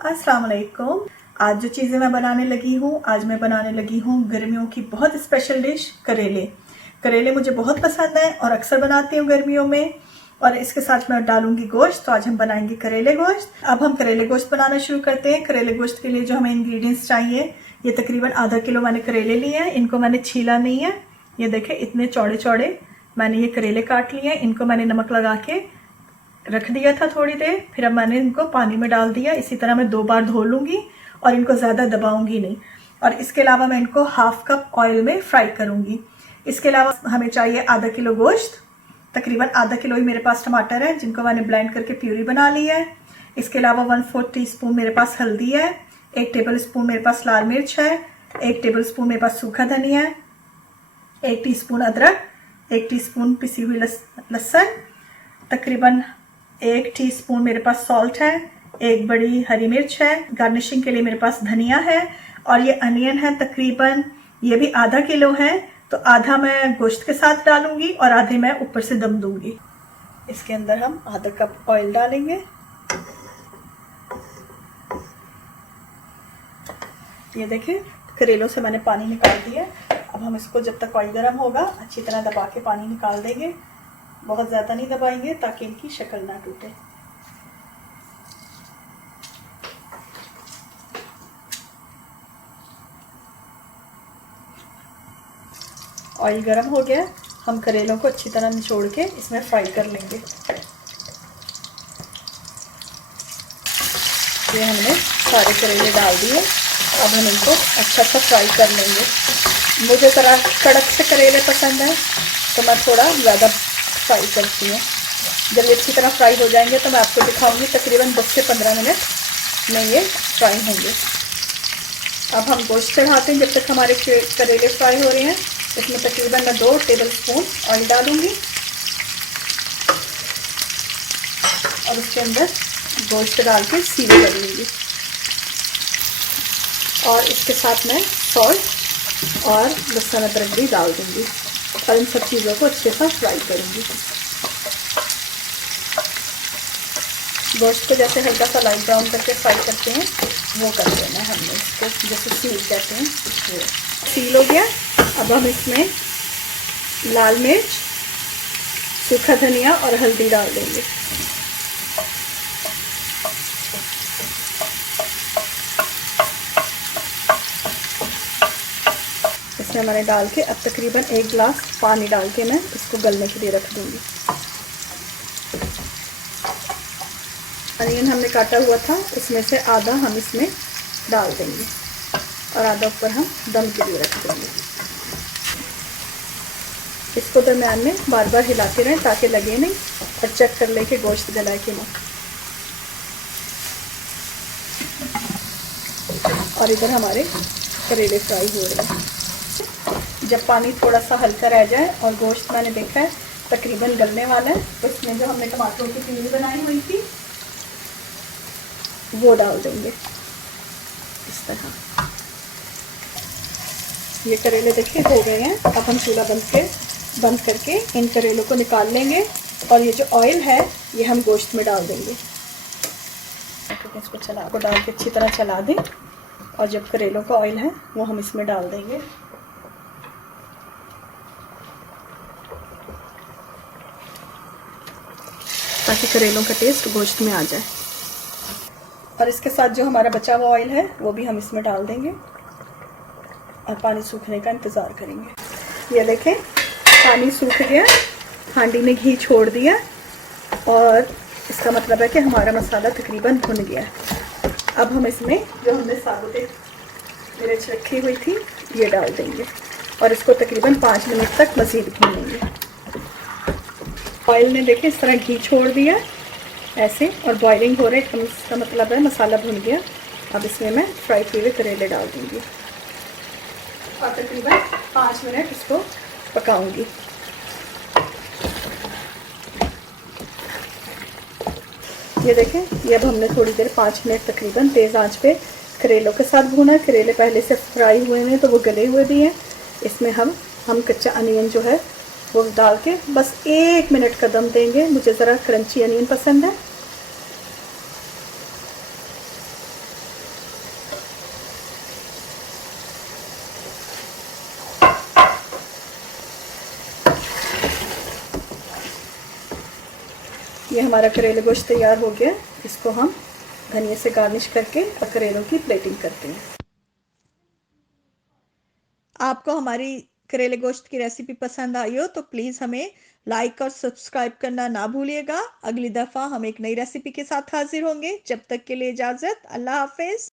अस्सलाम वालेकुम। आज जो चीज़ें मैं बनाने लगी हूँ, आज मैं बनाने लगी हूँ गर्मियों की बहुत स्पेशल डिश करेले। करेले मुझे बहुत पसंद है और अक्सर बनाती हूँ गर्मियों में। और इसके साथ मैं डालूंगी गोश्त, तो आज हम बनाएंगे करेले गोश्त। अब हम करेले गोश्त बनाना शुरू करते हैं। करेले गोश्त के लिए जो हमें इंग्रेडिएंट्स चाहिए, ये तकरीबन आधा किलो मैंने करेले लिए हैं। इनको मैंने छीला नहीं है। ये देखें, इतने चौड़े चौड़े मैंने ये करेले काट लिए हैं। इनको मैंने नमक लगा के रख दिया था थोड़ी देर, फिर अब मैंने इनको पानी में डाल दिया। इसी तरह मैं 2 बार धो लूंगी और इनको ज़्यादा दबाऊंगी नहीं। और इसके अलावा मैं इनको हाफ कप ऑयल में फ्राई करूंगी। इसके अलावा हमें चाहिए आधा किलो गोश्त, तकरीबन आधा किलो ही मेरे पास टमाटर है जिनको मैंने ब्लेंड करके प्यूरी बना ली है। इसके अलावा 1/4 टीस्पून मेरे पास हल्दी है, 1 टेबल स्पून मेरे पास लाल मिर्च है, 1 टेबल स्पून मेरे पास सूखा धनिया है, 1 टीस्पून अदरक, 1 टीस्पून पिसी हुई लहसुन, तकरीबन 1 टीस्पून मेरे पास सॉल्ट है, 1 बड़ी हरी मिर्च है, गार्निशिंग के लिए मेरे पास धनिया है, और ये अनियन है तकरीबन, ये भी आधा किलो है। तो आधा मैं गोश्त के साथ डालूंगी और आधे मैं ऊपर से दम दूंगी। इसके अंदर हम आधा कप ऑयल डालेंगे। ये देखें, करेलों से मैंने पानी निकाल दिया। अब हम इसको जब तक ऑयल गर्म होगा अच्छी तरह दबा के पानी निकाल देंगे। बहुत ज़्यादा नहीं दबाएंगे ताकि इनकी शक्ल ना टूटे। ऑयल गर्म हो गया, हम करेलों को अच्छी तरह निचोड़ के इसमें फ्राई कर लेंगे। ये हमने सारे करेले डाल दिए। अब हम इनको अच्छा सा फ्राई कर लेंगे। मुझे ज़रा कड़क से करेले पसंद है तो मैं थोड़ा ज़्यादा फ्राई करती हूँ। जब ये अच्छी तरह फ्राई हो जाएंगे तो मैं आपको दिखाऊंगी। तकरीबन 10 से 15 मिनट में ये फ्राई होंगे। अब हम गोश्त चढ़ाते हैं जब तक हमारे करेले फ्राई हो रहे हैं। इसमें तकरीबन मैं 2 टेबल स्पून ऑयल डालूंगी और उसके अंदर गोश्त डाल के सील कर लूँगी। और इसके साथ मैं सॉल्ट और लहसुन अदरक भी डाल दूँगी और इन सब चीज़ों को अच्छे से फ्राई करूँगी। गोश्त को जैसे हल्का सा लाइट ब्राउन करके फ्राई करते हैं वो कर देना है हमने इसको, जैसे सील कहते हैं वो। सील हो गया। अब हम इसमें लाल मिर्च, सूखा धनिया और हल्दी डाल देंगे। इसमें मैंने डाल के अब तकरीबन 1 गिलास पानी डाल के मैं इसको गलने के लिए रख दूंगी। अनियन हमने काटा हुआ था, उसमें से आधा हम इसमें डाल देंगे और आधा ऊपर हम दम के लिए रख देंगे। इसको दरम्यान में बार बार हिलाते रहें ताकि लगे नहीं, और चेक कर लें कि गोश्त गला है कि नहीं। और इधर हमारे करेले फ्राई हो रहे हैं। जब पानी थोड़ा सा हल्का रह जाए और गोश्त मैंने देखा है तकरीबन गलने वाला है, तो इसमें जो हमने टमाटरों की प्यूरी बनाई हुई थी वो डाल देंगे इस तरह। ये करेले देखिए हो गए हैं। अब हम चूल्हा बंद करके इन करेलों को निकाल लेंगे और ये जो ऑयल है ये हम गोश्त में डाल देंगे। इसको डाल के अच्छी तरह चला दें और जब करेलों का ऑयल है वो हम इसमें डाल देंगे। ताकि करेलों का टेस्ट गोश्त में आ जाए। और इसके साथ जो हमारा बचा हुआ ऑयल है वो भी हम इसमें डाल देंगे और पानी सूखने का इंतज़ार करेंगे। ये देखें, पानी सूख गया, हांडी ने घी छोड़ दिया और इसका मतलब है कि हमारा मसाला तकरीबन भुन गया है। अब हम इसमें जो हमने साबुत मिर्च रखी हुई थी ये डाल देंगे और इसको तकरीबन 5 मिनट तक मज़ीद भूनेंगे। ऑयल ने देखें इस तरह घी छोड़ दिया ऐसे और बॉइलिंग हो रहे हैं, इसका मतलब है मसाला भुन गया। अब इसमें मैं फ्राई किए हुए करेले डाल दूँगी और तकरीबन 5 मिनट इसको पकाऊंगी। ये देखें, ये अब हमने थोड़ी देर 5 मिनट तकरीबन तेज़ आंच पे करेलों के साथ भूना है। करेले पहले से फ्राई हुए हैं तो वो गले हुए भी हैं। इसमें हम कच्चा अनियन जो है वो डाल के बस 1 मिनट का दम देंगे। मुझे ज़रा क्रंची अनियन पसंद है। ये हमारा करेले गोश्त तैयार हो गया। इसको हम धनिया से गार्निश करके करेलों की प्लेटिंग करते हैं। आपको हमारी करेले गोश्त की रेसिपी पसंद आई हो तो प्लीज़ हमें लाइक और सब्सक्राइब करना ना भूलिएगा। अगली दफ़ा हम एक नई रेसिपी के साथ हाजिर होंगे। जब तक के लिए इजाज़त, अल्लाह हाफिज़।